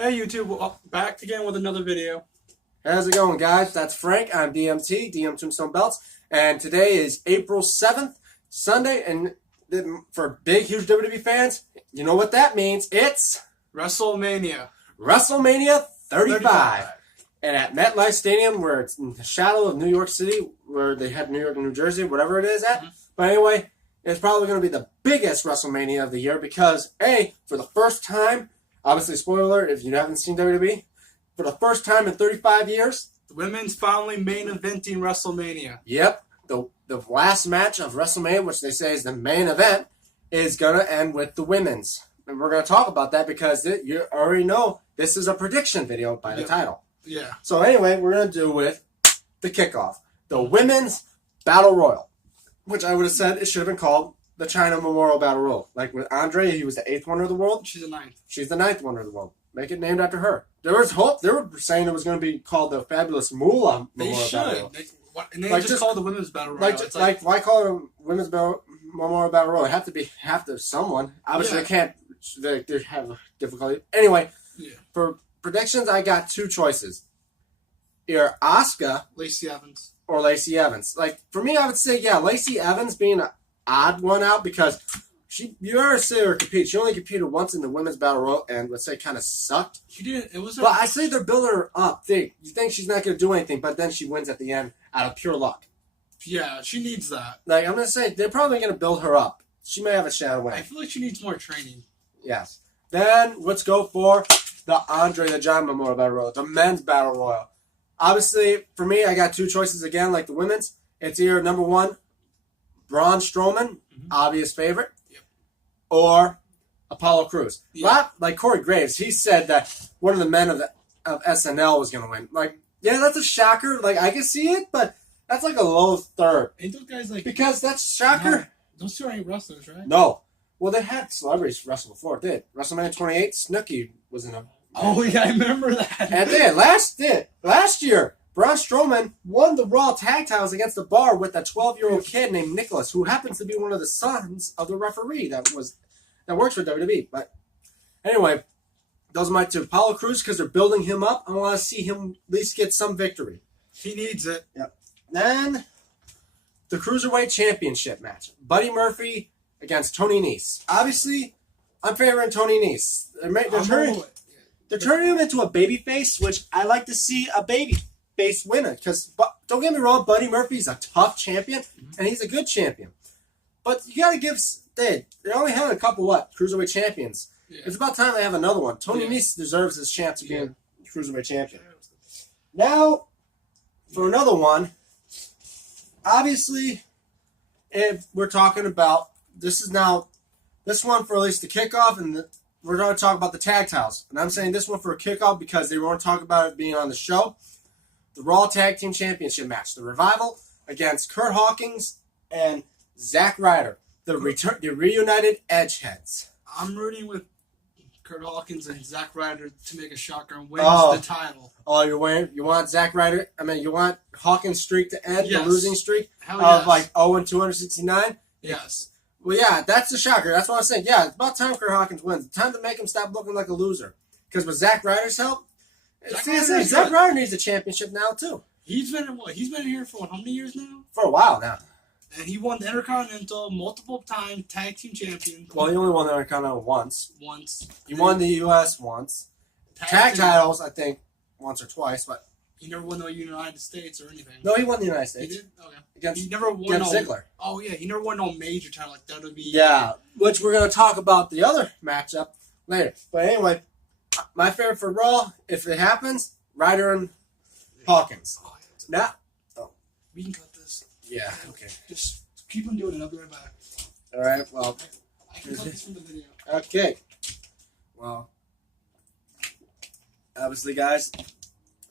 Hey YouTube, back again with another video. How's it going, guys? That's Frank. I'm DMT, DM Tombstone Belts, and today is April 7th, Sunday, and for big, huge WWE fans, you know what that means. It's Wrestlemania 35. And at MetLife Stadium, where it's in the shadow of New York City, where they had New York and New Jersey, whatever it is at. But anyway, it's probably going to be the biggest WrestleMania of the year because, A, for the first time, obviously, spoiler alert, if you haven't seen WWE, for the first time in 35 years, the women's finally main eventing WrestleMania. Yep. The last match of WrestleMania, which they say is the main event, is going to end with the women's. And we're going to talk about that because you already know this is a prediction video by the title. Yeah. So anyway, we're going to do with the kickoff. The Women's Battle Royal, which I would have said it should have been called the China Memorial Battle Royal. Like with Andre, he was the 8th wonder of the world. She's the 9th. She's the 9th wonder of the world. Make it named after her. There was hope. They were saying it was going to be called the Fabulous Moolah Memorial Battle Royal. And they just call it the Women's Battle Royal. Like why call it Women's Memorial Battle Royal? It have to someone. Obviously, they can't. They have difficulty. Anyway, for predictions, I got two choices. Either Asuka, Lacey Evans, or Lacey Evans. Like for me, I would say Lacey Evans being an odd one out because you ever see her compete? She only competed once in the Women's Battle Royal, and let's say kind of sucked. She didn't. It was. But I say they're building her up. You think she's not going to do anything, but then she wins at the end out of pure luck. Yeah, she needs that. Like I'm going to say, they're probably going to build her up. She may have a shadow win. I feel like she needs more training. Yes. Then let's go for the Andre the Giant Memorial Battle Royal, the Men's Battle Royal. Obviously, for me, I got two choices again, like the women's. It's either number 1, Braun Strowman, obvious favorite, or Apollo Crews. Like Corey Graves, he said that one of the men of SNL was going to win. Like, yeah, that's a shocker. Like, I can see it, but that's like a low third. Ain't those guys like... Because that's shocker. No, those two ain't wrestlers, right? No. Well, they had celebrities wrestle before. It did. WrestleMania 28, Snooki was in a... Oh, yeah, I remember that. And then, last year, Braun Strowman won the Raw Tag Titles against the Bar with a 12-year-old kid named Nicholas, who happens to be one of the sons of the referee that works for WWE. But anyway, those are my two. Apollo Crews, because they're building him up. I want to see him at least get some victory. He needs it. Yep. Then, the Cruiserweight Championship match. Buddy Murphy against Tony Nese. Obviously, I'm favoring Tony Nese. They're turning him into a babyface, which I like to see a babyface winner. Because don't get me wrong, Buddy Murphy's a tough champion, and he's a good champion. But you got to give... They only had a couple, Cruiserweight champions. Yeah. It's about time they have another one. Tony Nese deserves his chance to be a Cruiserweight champion. Now, for another one, obviously, if we're talking about... This one for at least the kickoff, and we're going to talk about the tag titles. And I'm saying this one for a kickoff because they want to talk about it being on the show. The Raw Tag Team Championship match. The Revival against Kurt Hawkins and Zack Ryder. The reunited Edgeheads. I'm rooting with Kurt Hawkins and Zack Ryder to make a shocker and win the title. Oh, you want Zack Ryder? I mean, you want Hawkins' streak to end, the losing streak of 0-269? Yes. Well, yeah, that's the shocker. That's what I'm saying. Yeah, it's about time Kurt Hawkins wins. It's time to make him stop looking like a loser. Because with Zack Ryder's help, Zack Ryder needs a championship now, too. He's been here for how many years now? For a while now. And he won the Intercontinental multiple time tag team champion. Well, he only won the Intercontinental once. He won the U.S. once. Tag titles, I think, once or twice, but... He never won the United States or anything. No, he won the United States. He did? Okay. He never won Ziggler. Oh, yeah. He never won no major title like WWE. Yeah, which we're going to talk about the other matchup later. But anyway, my favorite for Raw, if it happens, Ryder and Hawkins. We can cut this. Yeah, okay. Just keep on doing it. I'll be right back. All right, well. I can cut this from the video. Okay. Well, obviously, guys,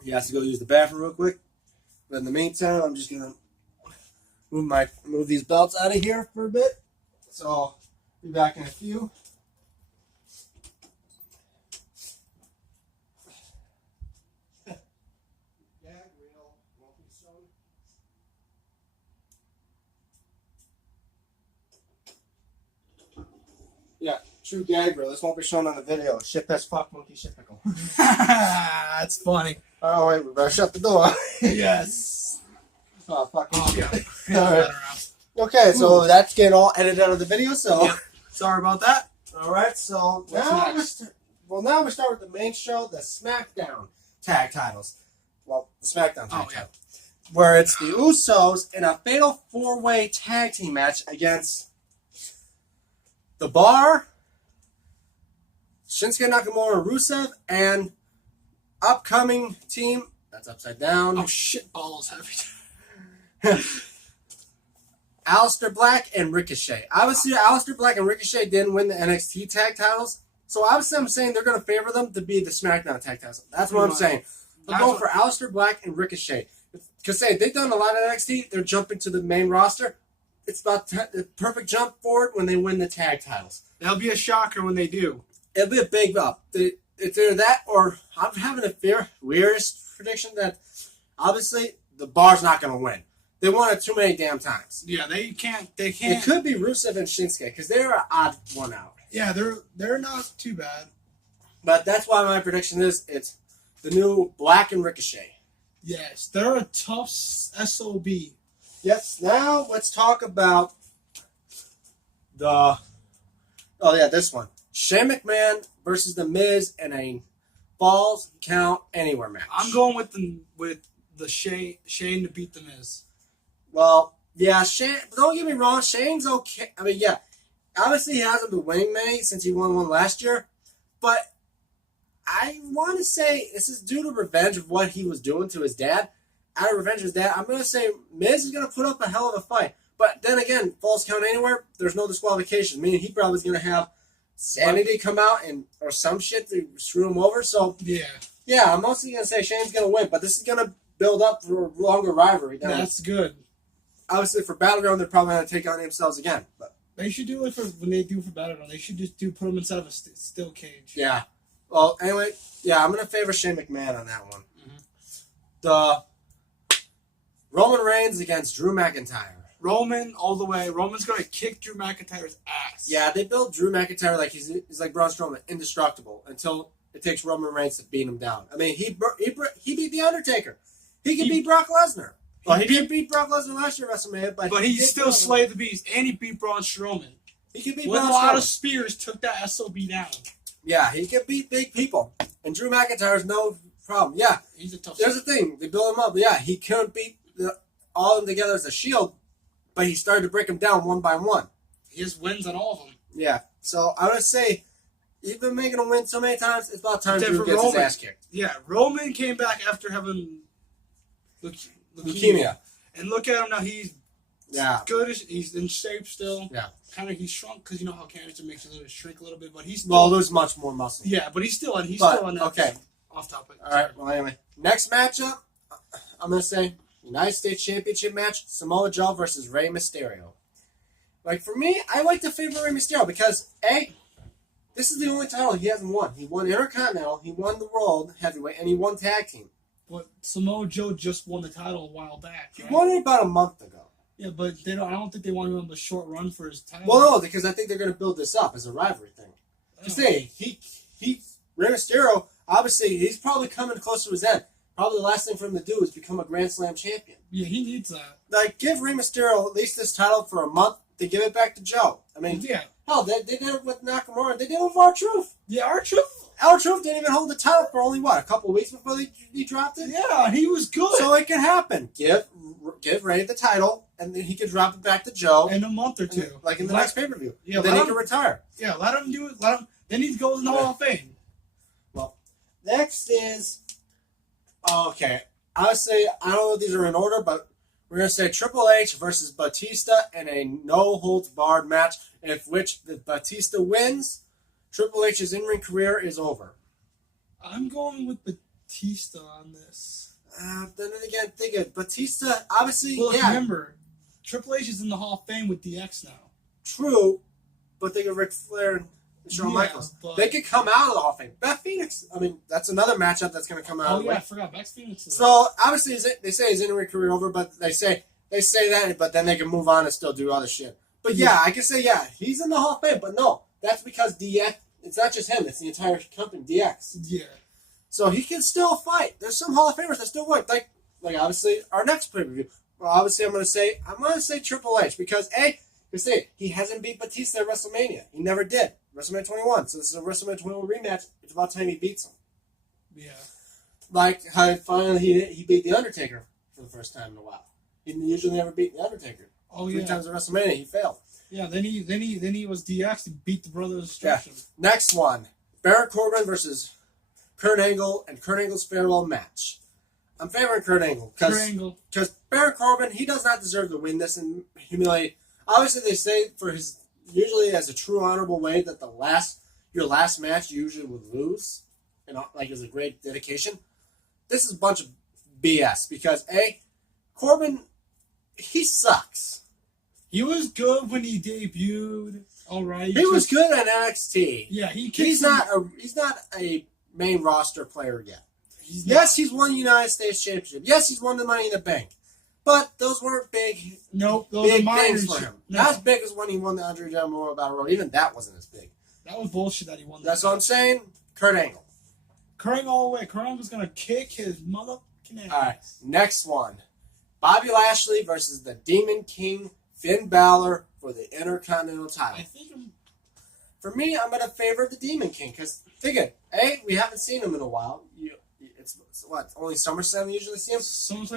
he has to go use the bathroom real quick. But in the meantime, I'm just going to move these belts out of here for a bit. So I'll be back in a few. Yeah, true gag reel. This won't be shown on the video. Shit as fuck, monkey shit pickle. show. That's funny. Oh, wait, we better shut the door. Yes. Oh, fuck. Oh, yeah. All right. Okay, so that's getting all edited out of the video, so. Yep. Sorry about that. All right, so now we start with the main show, the SmackDown tag titles. Well, the SmackDown tag title. Where it's the Usos in a fatal 4-way tag team match against The Bar, Shinsuke Nakamura, Rusev, and upcoming team that's upside down. Oh shit balls heavy. Aleister Black and Ricochet. Obviously, Aleister Black and Ricochet didn't win the NXT tag titles, so obviously I'm saying they're going to favor them to be the SmackDown tag titles. That's what I'm saying. I'm going for Aleister Black and Ricochet. Because they've done a lot of NXT, they're jumping to the main roster. It's about the perfect jump forward when they win the tag titles. That'll be a shocker when they do. It'll be a big up. It's either that or I'm having a weirdest prediction that obviously the Bar's not going to win. They won it too many damn times. Yeah, they can't. It could be Rusev and Shinsuke because they're an odd one out. Yeah, they're not too bad. But that's why my prediction is it's the new Black and Ricochet. Yes, they're a tough SOB. Yes, now let's talk about this one. Shane McMahon versus The Miz in a Falls Count Anywhere match. I'm going with the Shane to beat The Miz. Well, yeah, Shane, don't get me wrong, Shane's okay. I mean, yeah, obviously he hasn't been winning many since he won one last year, but I want to say this is due to revenge of what he was doing to his dad. Out of revenge of his dad, I'm going to say Miz is going to put up a hell of a fight. But then again, Falls Count Anywhere, there's no disqualification, meaning he probably is going to have Sanity come out or some shit to screw him over. So, yeah, I'm mostly going to say Shane's going to win, but this is going to build up for a longer rivalry. That's good. Obviously, for Battleground, they're probably going to take on themselves again. But they should do it when they do for Battleground. They should just put them inside of a steel cage. Yeah. Well, anyway, yeah, I'm going to favor Shane McMahon on that one. Mm-hmm. The Roman Reigns against Drew McIntyre. Roman all the way. Roman's going to kick Drew McIntyre's ass. Yeah, they built Drew McIntyre like he's like Braun Strowman, indestructible, until it takes Roman Reigns to beat him down. I mean, he beat The Undertaker. He can beat Brock Lesnar. Well, he didn't beat Brock Lesnar last year at WrestleMania, but he still slayed the beast, and he beat Braun Strowman. He can beat Braun Strowman. With a lot of spears, took that SOB down. Yeah, he can beat big people. And Drew McIntyre's no problem. Yeah. He's a tough There's the thing. They build him up. Yeah, he couldn't beat all of them together as a Shield, but he started to break them down one by one. He has wins on all of them. Yeah. So I would say, he's been making him win so many times, it's about time Drew gets his ass kicked. Yeah, Roman came back after having leukemia. And look at him now. He's good. He's in shape still. Yeah. Kind of he's shrunk because you know how cancer makes you shrink a little bit, but he's still, well, there's much more muscle. Yeah, but he's still on that. Okay. Off topic. All right. Well, anyway, next matchup, I'm gonna say United States Championship match: Samoa Joe versus Rey Mysterio. Like for me, I like to favor Rey Mysterio because this is the only title he hasn't won. He won Intercontinental, he won the World Heavyweight, and he won Tag Team. But Samoa Joe just won the title a while back. Right? He won it about a month ago. Yeah, but I don't think they want him on the short run for his title. Well, no, because I think they're going to build this up as a rivalry thing. To say Rey Mysterio, obviously, he's probably coming close to his end. Probably the last thing for him to do is become a Grand Slam champion. Yeah, he needs that. Like, give Rey Mysterio at least this title for a month to give it back to Joe. I mean, hell, they did it with Nakamura. They did it with R-Truth. Yeah, R-Truth. R-Truth didn't even hold the title for only, a couple of weeks before he dropped it? Yeah, he was good. So it can happen. Give Rey the title, and then he can drop it back to Joe. In a month or two. Like in the next pay-per-view. Yeah, then he can retire. Yeah, let him do it. Then he goes in the Hall of Fame. Well, next is... Okay. Obviously, I don't know if these are in order, but we're going to say Triple H versus Batista in a no-holds-barred match, in which the Batista wins, Triple H's in-ring career is over. I'm going with Batista on this. Then again, think of Batista, obviously, remember, Triple H is in the Hall of Fame with DX now. True, but think of Ric Flair and Shawn Michaels. They could come out of the Hall of Fame. Beth Phoenix, I mean, that's another matchup that's going to come out. Oh, yeah, I forgot. Beth Phoenix. So, obviously, they say his in-ring career over, but they say that, but then they can move on and still do other shit. But yeah, I can say, he's in the Hall of Fame, but no, that's because DX, it's not just him, it's the entire company, DX. Yeah. So he can still fight. There's some Hall of Famers that still work. Like obviously our next pay-per-view. Well, obviously I'm gonna say Triple H because he hasn't beat Batista at WrestleMania. He never did. WrestleMania 21. So this is a WrestleMania 21 rematch. It's about time he beats him. Yeah. Like how finally he beat The Undertaker for the first time in a while. He usually never beat The Undertaker. Oh, Three times at WrestleMania, he failed. Yeah, then he was DX'd and beat the Brothers of Destruction. Yeah. Next one. Baron Corbin versus Kurt Angle and Kurt Angle's farewell match. I'm favoring Kurt Angle. Because Baron Corbin, he does not deserve to win this and humiliate. Obviously, they say for his, usually as a true honorable way, that your last match you usually would lose. And like is a great dedication. This is a bunch of BS because Corbin, he sucks. He was good when he debuted. All right, he was good at NXT. Yeah, he's not a main roster player yet. He's won the United States Championship. Yes, he's won the Money in the Bank. But those weren't big. Nope, those big are things for him. No. Not as big as when he won the Andre the Giant Battle Royal. Even that wasn't as big. That was bullshit that he won. That's what I'm saying. Kurt Angle. Kurt Angle all the way. Kurt Angle's gonna kick his motherfucking ass. All right, next one. Bobby Lashley versus the Demon King Finn Balor for the Intercontinental title. For me, I'm going to favor the Demon King because, figure, we haven't seen him in a while. It's only SummerSlam we usually see him?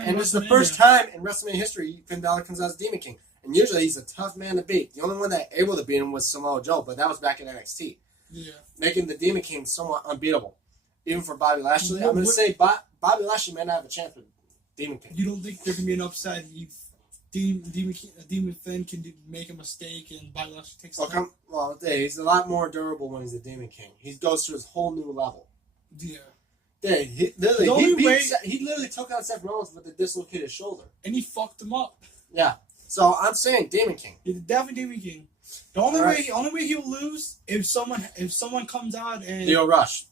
And it's the first time in WrestleMania history Finn Balor comes out as Demon King. And usually he's a tough man to beat. The only one that able to beat him was Samoa Joe, but that was back in NXT. Yeah. Making the Demon King somewhat unbeatable. Even for Bobby Lashley, I'm going to say Bobby Lashley may not have a chance with Demon King. You don't think there can be an upside? Demon Finn can make a mistake and Bobby Lashley takes it. Well, he's a lot more durable when he's a Demon King. He goes to his whole new level. Yeah. Yeah, he literally took out Seth Rollins with a dislocated shoulder. And he fucked him up. Yeah. So I'm saying Demon King. He's definitely Demon King. The only way he'll lose if someone comes out and Leo Rush.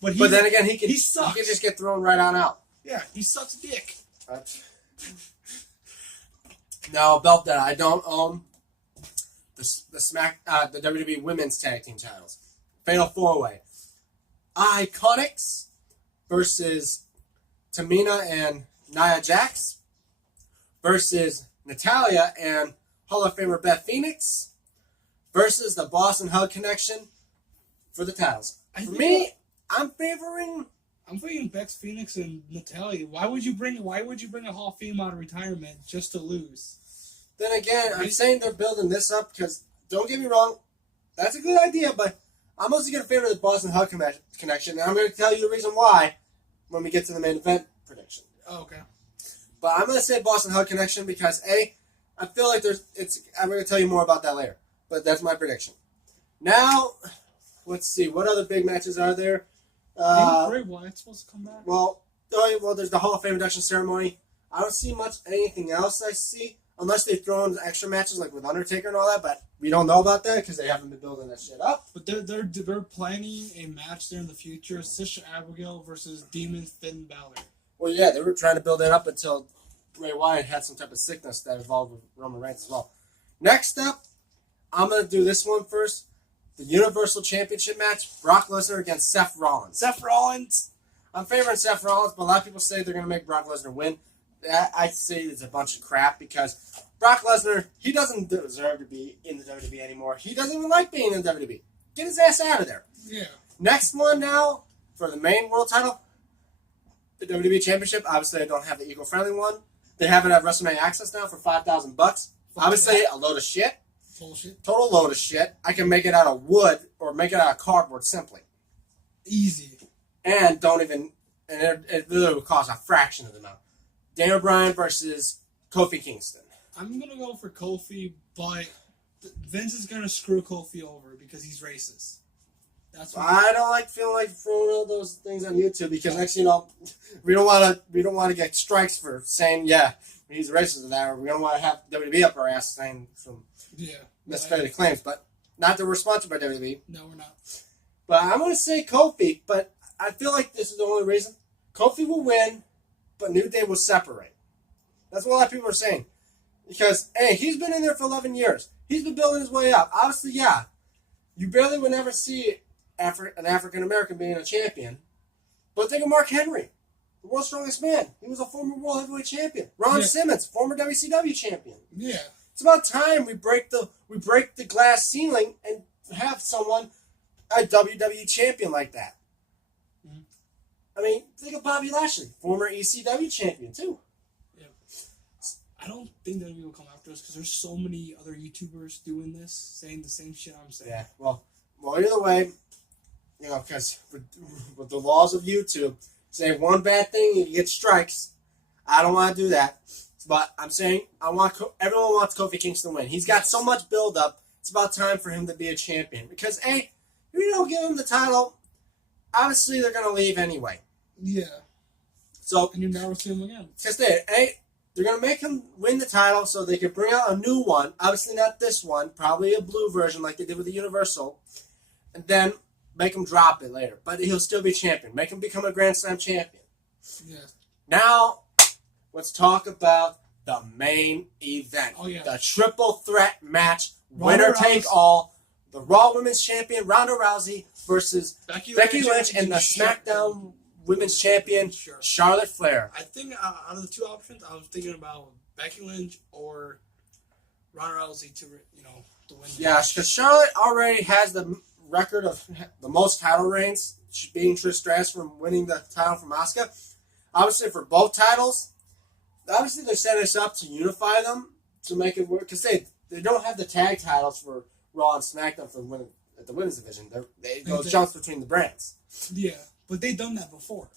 But then again he sucks. He can just get thrown right on out. Yeah, he sucks dick. Now, about that, I don't own the WWE Women's Tag Team titles. Fatal 4-Way. Iconics versus Tamina and Nia Jax versus Natalya and Hall of Famer Beth Phoenix versus the Boston Hug Connection for the titles. I'm favoring Beth Phoenix and Natalya. Why would you bring a Hall of Fame out of retirement just to lose? Then again, I'm saying they're building this up because, don't get me wrong, that's a good idea, but I'm mostly going to favor the Boston Hug Connection, and I'm going to tell you the reason why when we get to the main event prediction. Oh, okay. But I'm going to say Boston Hug Connection because, I feel like I'm going to tell you more about that later, but that's my prediction. Now, let's see, what other big matches are there? Bray Wyatt's supposed to come back? Well, there's the Hall of Fame induction ceremony. I don't see much anything else I see, unless they throw in extra matches like with Undertaker and all that, but we don't know about that because they haven't been building that shit up. But they're planning a match there in the future, Sister Abigail versus Demon Finn Balor. Well, yeah, they were trying to build it up until Bray Wyatt had some type of sickness that involved with Roman Reigns as well. Next up, I'm going to do this one first. The Universal Championship match, Brock Lesnar against Seth Rollins. Seth Rollins. I'm favoring Seth Rollins, but a lot of people say they're going to make Brock Lesnar win. I say it's a bunch of crap because Brock Lesnar, he doesn't deserve to be in the WWE anymore. He doesn't even like being in the WWE. Get his ass out of there. Yeah. Next one now for the main world title, the WWE Championship. Obviously, I don't have the eco-friendly one. They have it at WrestleMania Access now for $5,000. Obviously, a load of shit. Bullshit. Total load of shit. I can make it out of wood or make it out of cardboard simply. Easy. And it literally would cost a fraction of the amount. Daniel Bryan versus Kofi Kingston. I'm going to go for Kofi, but Vince is going to screw Kofi over because he's racist. That's what I don't like feeling like throwing all those things on YouTube because next, we don't want to get strikes for saying he's racist or that, or we don't want to have WWE up our ass saying some misguided claims. But not that we're sponsored by WWE. No, we're not. But I'm going to say Kofi, but I feel like this is the only reason. Kofi will win, but New Day will separate. That's what a lot of people are saying. Because, he's been in there for 11 years. He's been building his way up. Obviously, you barely would never see an African-American being a champion. But think of Mark Henry, the world's strongest man. He was a former world heavyweight champion. Ron Simmons, former WCW champion. Yeah. It's about time we break the glass ceiling and have someone a WWE champion like that. Mm-hmm. I mean, think of Bobby Lashley, former ECW champion too. Yeah. I don't think WWE will come after us because there's so many other YouTubers doing this, saying the same shit I'm saying. Yeah. Well, either way, you know, because with the laws of YouTube, say one bad thing, you get strikes. I don't want to do that. But I'm saying everyone wants Kofi Kingston to win. He's got so much build up. It's about time for him to be a champion. Because if you don't give him the title, obviously they're gonna leave anyway. Yeah. So and you never see him again. Just they're gonna make him win the title so they can bring out a new one. Obviously not this one. Probably a blue version like they did with the Universal. And then make him drop it later. But he'll still be champion. Make him become a Grand Slam champion. Yeah. Now, let's talk about the main event. Oh, yeah. The triple threat match, winner take all. The Raw Women's Champion, Ronda Rousey, versus Becky Lynch and the SmackDown Women's Champion, Charlotte Flair. I think out of the two options, I was thinking about Becky Lynch or Ronda Rousey to win. Yeah, because Charlotte already has the record of the most title reigns, beating Trish Stratus from winning the title from Asuka. Obviously, for both titles, obviously they're setting us up to unify them to make it work. Because they don't have the tag titles for Raw and SmackDown for the women's division. They go jumps between the brands. Yeah, but they've done that before.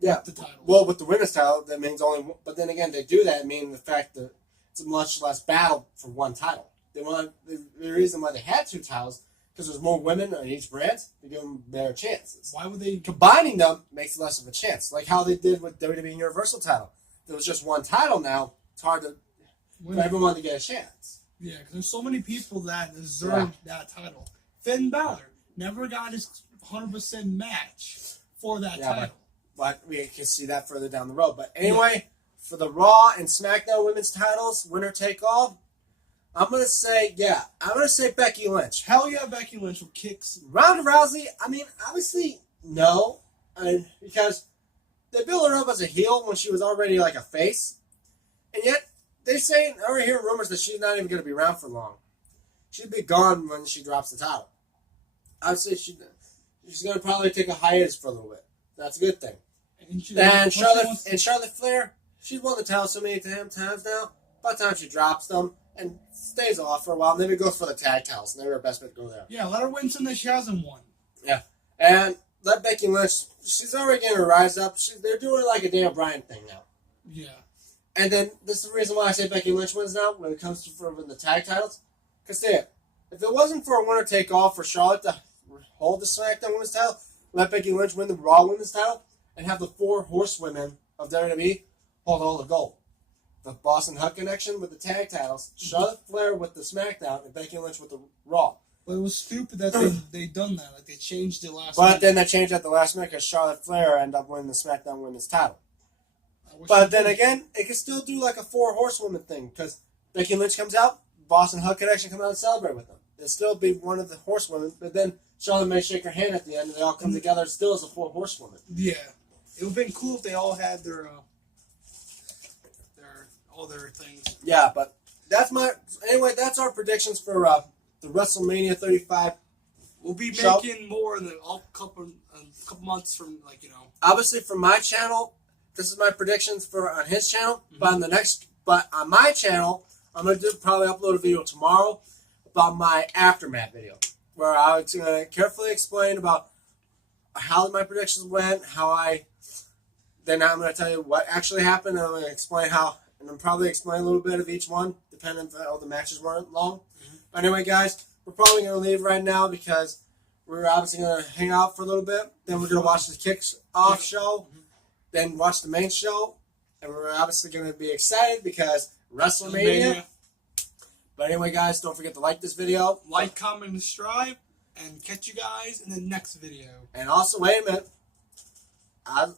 Yeah. The title. Well, with the women's title, that means only. But then again, they do that meaning the fact that it's a much less battle for one title. The reason why they had two titles because there's more women on each brand. They give them better chances. Why would they combining them makes less of a chance? Like how they did with WWE Universal title. There was just one title now. It's hard for everyone to get a chance. Yeah, because there's so many people that deserve that title. Finn Balor never got his 100% match for that title. But we can see that further down the road. But anyway, for the Raw and SmackDown women's titles, winner take all, I'm going to say Becky Lynch. Hell yeah, Becky Lynch with kicks. Ronda Rousey, I mean, obviously, no. Because they built her up as a heel when she was already like a face. And yet, I hear rumors that she's not even going to be around for long. She'd be gone when she drops the title. Obviously, she's going to probably take a hiatus for a little bit. That's a good thing. And Charlotte Flair, she's won the title so many times now. By the time she drops them and stays off for a while, maybe goes for the tag titles. Maybe her best bet to go there. Yeah, let her win something that she hasn't won. Yeah. And let Becky Lynch, she's already getting her rise up. They're doing it like a Daniel Bryan thing now. Yeah. And then this is the reason why I say Becky Lynch wins now when it comes to the tag titles. Because if it wasn't for a winner take all for Charlotte to hold the SmackDown Women's title, let Becky Lynch win the Raw Women's title, and have the 4 horsewomen of WWE hold all the gold. The Boston Hug Connection with the tag titles, Charlotte Flair with the SmackDown, and Becky Lynch with the Raw. But it was stupid that they done that. Like they changed it last. But then they changed at the last minute because Charlotte Flair ended up winning the SmackDown Women's title. But then again, it can still do like a 4 horsewoman thing because Becky Lynch comes out, Boston Hug Connection come out and celebrate with them. It'll still be one of the horsewomen, but then Charlotte may shake her hand at the end and they all come together still as a 4 horsewoman. Yeah. It would have been cool if they all had their things. Yeah, but that's our predictions for the WrestleMania 35. We'll be making more in a couple months from Obviously from my channel, this is my predictions on his channel. Mm-hmm. But on my channel, I'm gonna probably upload a video tomorrow about my aftermath video, where I was gonna carefully explain about how my predictions went, then I'm gonna tell you what actually happened, and I'm gonna explain and I'm probably explain a little bit of each one, depending if all the matches weren't long. Mm-hmm. But anyway, guys, we're probably gonna leave right now because we're obviously gonna hang out for a little bit. Then we're gonna watch the kicks-off show, then watch the main show, and we're obviously gonna be excited because WrestleMania. But anyway, guys, don't forget to like this video. Like, comment, and subscribe. And catch you guys in the next video. And also, wait a minute. I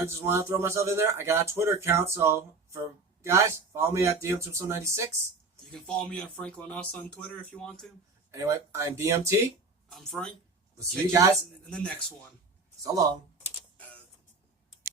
just want to throw myself in there. I got a Twitter account, so for guys, follow me at DMT96. You can follow me at Franklin Us on Twitter if you want to. Anyway, I'm DMT. I'm Frank. We'll see you guys in the next one. So long.